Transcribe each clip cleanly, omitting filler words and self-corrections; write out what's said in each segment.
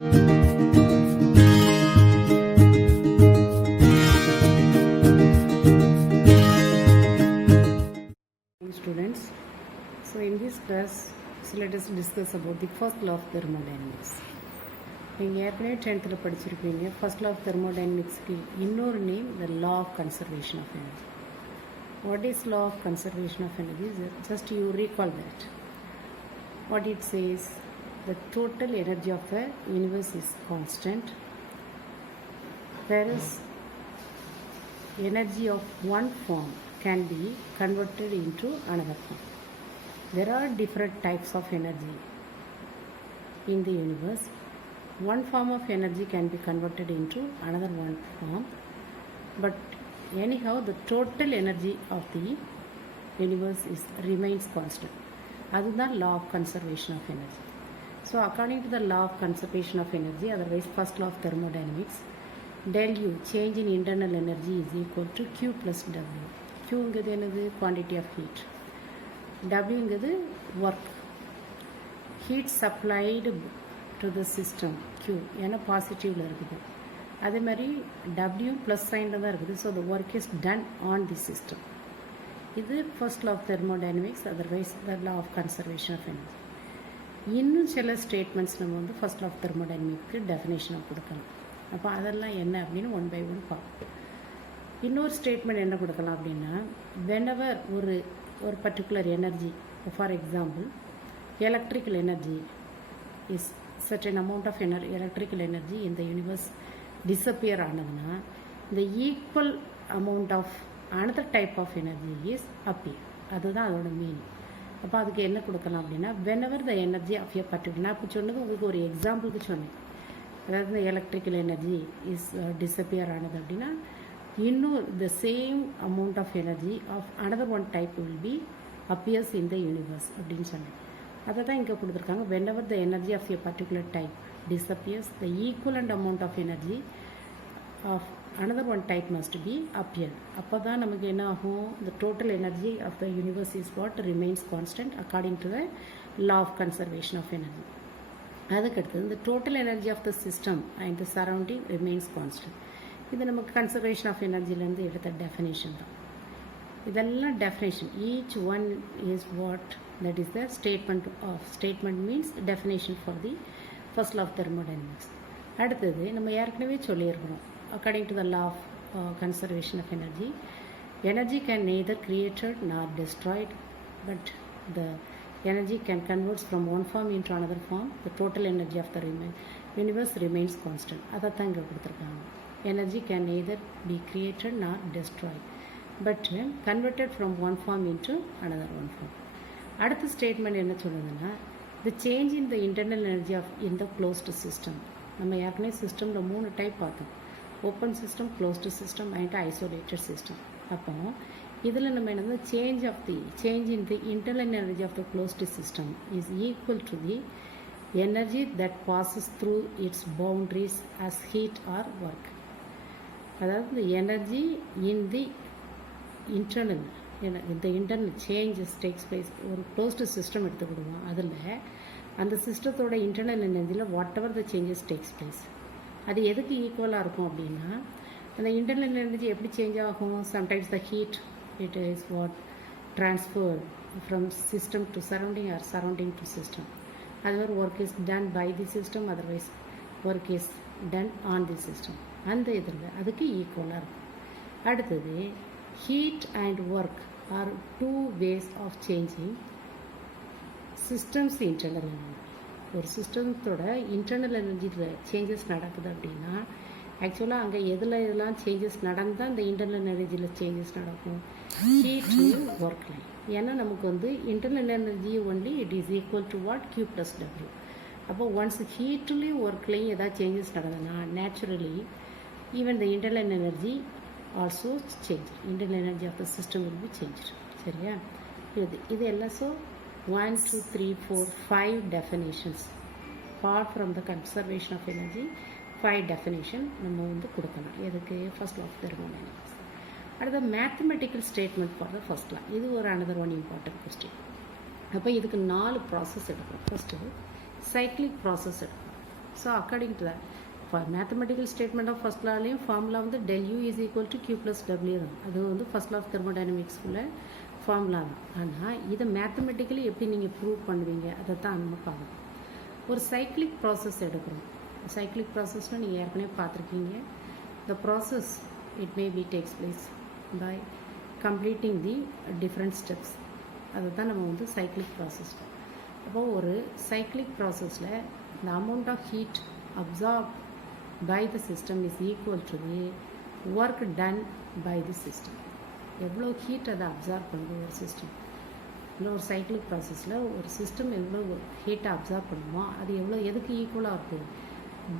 Students, so in this class, let us discuss about the first law of thermodynamics. நீங்கள் ஏற்கனவே 10th படிச்சிருப்பீங்க. First law of thermodynamicsக்கு இன்னொரு name the law of conservation of energy. What is law of conservation of energy? Just you recall that. What it says, the total energy of the universe is constant, whereas energy of one form can be converted into another form. There are different types of energy in the universe. One form of energy can be converted into another one form, but anyhow the total energy of the universe remains constant. That is the law of conservation of energy. So according to the law of conservation of energy, otherwise first law of thermodynamics, del U, change in internal energy, is equal to Q plus W. Q is the quantity of heat, W is the work, heat supplied to the system, Q ஏன்னா பாசிட்டிவ்ல இருக்குது. அதே மாதிரி W plus சைனில் தான் இருக்குது. So the work is done on the system. இது first law of thermodynamics, otherwise the law of conservation of energy. இன்னும் சில statements நம்ம வந்து ஃபர்ஸ்ட் law of thermodynamicsக்கு டெஃபினேஷனாக கொடுக்கலாம். அப்போ அதெல்லாம் என்ன அப்படின்னு ஒன் பை ஒன் பார்ப்போம். இன்னொரு ஸ்டேட்மெண்ட் என்ன கொடுக்கலாம் அப்படின்னா, வெனவர் ஒரு particular energy, for example electrical energy is certain amount of electrical energy in the universe disappear ஆனதுன்னா, the equal amount of another type of energy is appear. அதுதான் அதோட meaning. அப்போ அதுக்கு என்ன கொடுக்கலாம் அப்படின்னா, whenever the energy of a particular, நான் இப்போ சொன்னது உங்களுக்கு ஒரு எக்ஸாம்பிளுக்கு சொன்னேன். அதாவது இந்த எலக்ட்ரிக்கல் எனர்ஜி இஸ் டிஸப்பியர் ஆனது அப்படின்னா, இன்னும் the same amount of energy of another one type will be appears in the universe அப்படின்னு சொன்னேன். அதை தான் இங்கே கொடுத்துருக்காங்க. whenever the energy of a particular type disappears, the equivalent amount of energy of another one type must be appeared. அப்போ தான் நமக்கு என்ன ஆகும், the total energy of the universe is what remains constant according to the law of conservation of energy. அதுக்கடுத்து the total energy of the system and the surrounding remains constant. இது நமக்கு conservation of எனர்ஜிலேருந்து எடுத்த definition தான். இதெல்லாம் definition, each one is what, that is the statement means definition for the first law of thermodynamics. அடுத்தது நம்ம ஏற்கனவே சொல்லியிருக்கிறோம், according to the law of conservation of energy can neither created nor destroyed, but the energy can convert from one form into another form. The total energy of the universe remains constant. அதை தான் இங்கே கொடுத்துருக்காங்க. Energy can neither be created nor destroyed, but converted from one form into another one form. அடுத்த statement என்ன சொல்லுதுன்னா, the change in the internal energy of in the closed system. நம்ம ஏற்கனவே சிஸ்டமில் 3 டைப் பார்த்தோம், open system, closed system and isolated system. அப்போ இதில் நம்ம என்னது, change in the internal energy of the closed system is equal to the energy that passes through its boundaries as heat or work. அதாவது இந்த energy in the internal, இந்த internal changes takes place. ஒரு closed system எடுத்துக்கிடுவோம், அதில் அந்த சிஸ்டத்தோட internal எனர்ஜியில் whatever the changes takes place, அது எதுக்கு ஈக்குவலாக இருக்கும் அப்படின்னா, அந்த இன்டர்னல் எனர்ஜி எப்படி சேஞ்ச் ஆகும், sometimes the heat it is what transfer from system to surrounding or surrounding to system. அது மாதிரி work is done by the system, otherwise work is done on the system. அந்த இதில் அதுக்கு ஈக்குவலாக இருக்கும். அடுத்தது heat and work are two ways of changing systems internal energy. ஒரு சிஸ்டத்தோட internal எனர்ஜியில் changes நடக்குது அப்படின்னா, ஆக்சுவலாக அங்கே எதெல்லாம் சேஞ்சஸ் நடந்தால் அந்த இன்டர்னல் எனர்ஜியில் சேஞ்சஸ் நடக்கும், ஹீட் டு ஒர்க் லைன். ஏன்னா நமக்கு வந்து internal energy only it is equal to what, Q plus W. அப்போ ஒன்ஸ் ஹீட்லேயும் ஒர்க்லேயும் ஏதாவது சேஞ்சஸ் நடக்குதுன்னா, naturally even the internal energy also change, internal energy of the system will be changed. சரியா, இது எல்லாம். So 1 2 3 4 5 definitions apart from the conservation of energy, 5 definition நம்ம வந்து கொடுக்கலாம். எதுக்கு, ஃபர்ஸ்ட் law of thermodynamics. அடுத்த mathematical statement for the first law. இது ஒரு another one important question. அப்போ இதுக்கு 4 ப்ராசஸ் எடுக்கிறோம். ஃபஸ்ட்டு சைக்ளிக் ப்ராசஸ் எடுக்கிறோம். So according to that mathematical statement of first லாலையும் ஃபார்முலா வந்து del u is equal to q plus W தான். அது வந்து ஃபர்ஸ்ட் லா ஆஃப் தெர்மோடைனமிக்ஸ்குள்ள ஃபார்முலா தான். ஆனால் இதை மேத்தமெட்டிக்கலி எப்படி நீங்கள் ப்ரூவ் பண்ணுவீங்க அதை தான் நம்ம பார்க்கணும். ஒரு சைக்கிளிக் ப்ராசஸ் எடுக்கிறோம். சைக்கிளிக் ப்ராசஸ்னால் நீங்கள் ஏற்கனவே பார்த்துருக்கீங்க. The process it may be takes place by completing the different steps. அதை தான் நம்ம வந்து சைக்கிளிக் ப்ராசஸ். அப்போது ஒரு சைக்கிளிக் ப்ராசஸில் the amount of heat absorbed by the system is equal to the work done by the system. எவ்வளோ heat அதை absorb பண்ணுது ஒரு சிஸ்டம். இல்லை ஒரு சைக்கிளிக் ப்ராசஸில் ஒரு சிஸ்டம் எவ்வளோ ஹீட்டை அப்சார்ப் பண்ணுமோ அது எவ்வளோ எதுக்கு ஈக்குவலாக இருக்குது?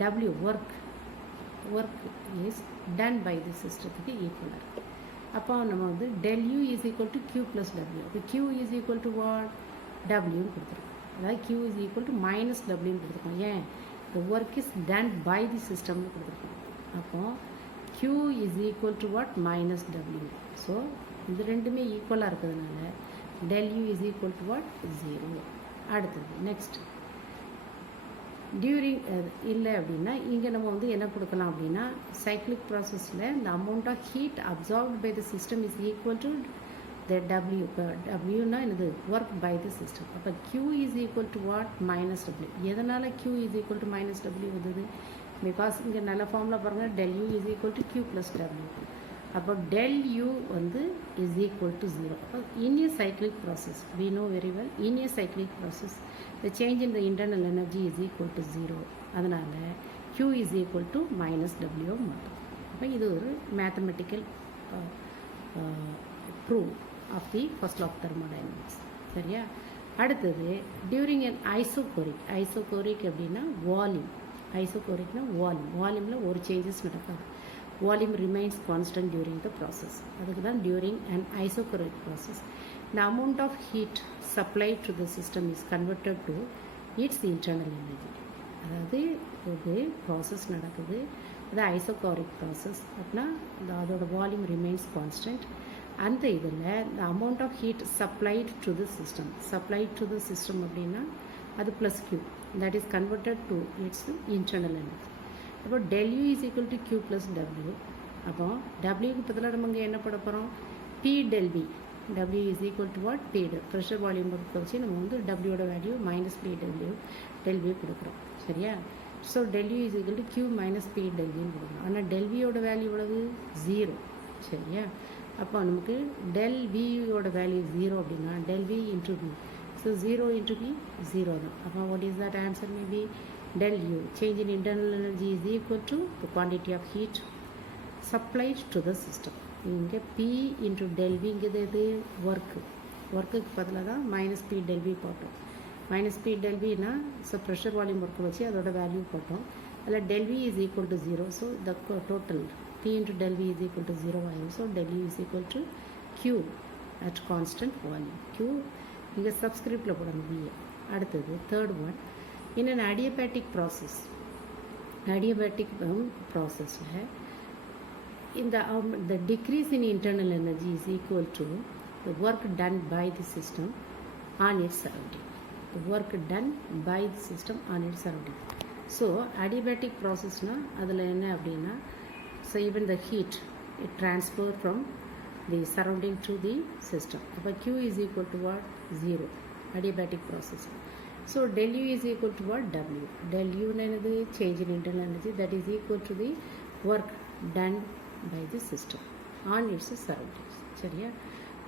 W work is done by the சிஸ்டத்துக்கு ஈக்குவலாக இருக்குது. அப்போ நம்ம வந்து del u is equal to q plus W. இப்போ q is equal to what? டபிள்யூன்னு கொடுத்துருக்கோம். அதாவது q is equal to minus டபிள்யூன்னு கொடுத்துருக்கோம். ஏன்? the work is done by the system னு கொடுத்துருக்கோம். அப்போ q is equal to what? Minus W. So இது ரெண்டுமே ஈக்குவலாக இருக்கிறதுனால del u is equal to what? 0. அடுத்தது நெக்ஸ்ட் டியூரிங் இல்லை அப்படின்னா இங்கே நம்ம வந்து என்ன கொடுக்கலாம் அப்படின்னா சைக்கிளிக் ப்ராசஸில் இந்த amount of heat absorbed by the system is equal to the W. இப்போ டபிள்யூனா என்னது? Work by the system. அப்போ q is equal to what? Minus W. எதனால் q is equal to minus W வந்தது? பிகாஸ் இங்கே நல்ல ஃபார்மில் பாருங்கள், del u is equal to q plus W. அப்போ del u வந்து இஸ் ஈக்குவல் டு 0. அப்போ in a cyclic process we know very well, in a cyclic process the change in the internal energy is equal to 0. அதனால் q is equal to minus w மாட்டோம். அப்போ இது ஒரு mathematical prove of the first law of thermodynamics. சரியா? அடுத்தது during an isochoric அப்படின்னா volume. ஐசோகோரிக்னா வால்யூமில் ஒரு சேஞ்சஸ் நடக்காது. Volume remains constant during the process. அதுக்கு தான் during an isochoric process the amount of heat supplied to the system is converted to its internal energy. அதாவது ஒரு ப்ராசஸ் நடக்குது, அது ஐசோகாரிக் ப்ராசஸ். அப்படின்னா அதோட வால்யூம் ரிமைன்ஸ் கான்ஸ்டன்ட். அந்த இதில் the amount of heat supplied to the system அப்படின்னா அது plus q, that is converted to its internal energy. அப்போ del u is equal to q plus w. அப்போ wக்கு பதிலாக நம்ம இங்கே என்ன பண்ண போகிறோம்? p del v. w is equal to what? p del. Pressure volume கொடுக்க வச்சு நம்ம வந்து wயோட value minus p del v கொடுக்குறோம். சரியா? So del u is equal to q minus p del v கொடுக்குறோம். ஆனால் del vயோட வேல்யூ எவ்வளவு? 0. சரியா? அப்போ நமக்கு del vயோட வேல்யூ 0 அப்படின்னா del v into v. So 0 into v 0 தான். அப்போ what is that answer? Maybe del u, change in internal energy, is equal to the quantity of heat supplied to the system. இங்கே p into del v இங்கே இது ஒர்க்குக்கு பதிலாக தான் minus p del v போட்டோம். மைனஸ் p del vனா so pressure volume work வச்சு அதோட வேல்யூ போட்டோம். அதில் del v is equal to 0. So the total p into del v is equal to 0 ஆகும். So del u is equal to q at constant volume. q இங்கே சப்ஸ்கிரிப்டில் போடணும் v. அடுத்தது third one, in an adiabatic process the decrease in internal energy is equal to the work done by the system on its surrounding. The work done by the system on its surrounding. So adiabatic process na adula enna appadina, so even the heat it transfer from the surrounding to the system. Appo q is equal to what? 0. Adiabatic process. So del u is equal to what? W. Del u என்னது? change in internal energy, that is equal to the work done by the system on its surroundings. சரியா?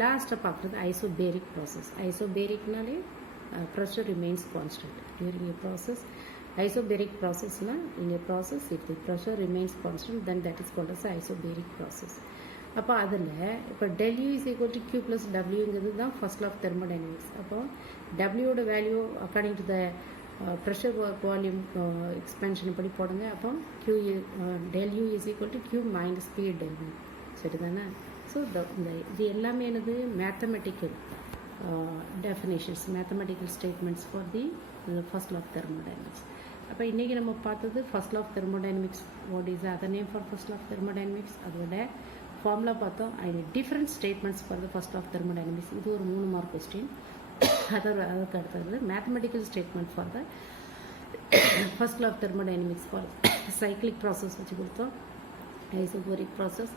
லாஸ்ட்டாக பார்க்குறது isobaric process. ஐசோபேரிக்னாலே pressure remains constant during a process. Isobaric processனா in a process if the pressure remains constant then that is called as isobaric process. அப்போ அதில் இப்போ del u is equal to q plus wங்கிறது தான் first law of thermodynamics. அப்போ wயோட value according to the pressure volume expansion படி போடுங்க. அப்போ q del u is equal to q minus p del v. சரிதானே? ஸோ இது எல்லாமே என்னது? Mathematical definitions, mathematical statements for the first law of thermodynamics. அப்போ இன்றைக்கி நம்ம பார்த்தது first law of thermodynamics. What is other name for first law of thermodynamics? அதோட formula பார்த்தோம். அது different statements for the first law of thermodynamics. இது ஒரு 3 mark question. அதுக்கு அடுத்தது mathematical statement for the first law of thermodynamics for cyclic process வச்சு கொடுத்தோம், isobaric process,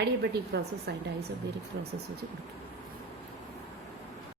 அடியபெட்டிக் process and isobaric process வச்சு கொடுத்தோம்.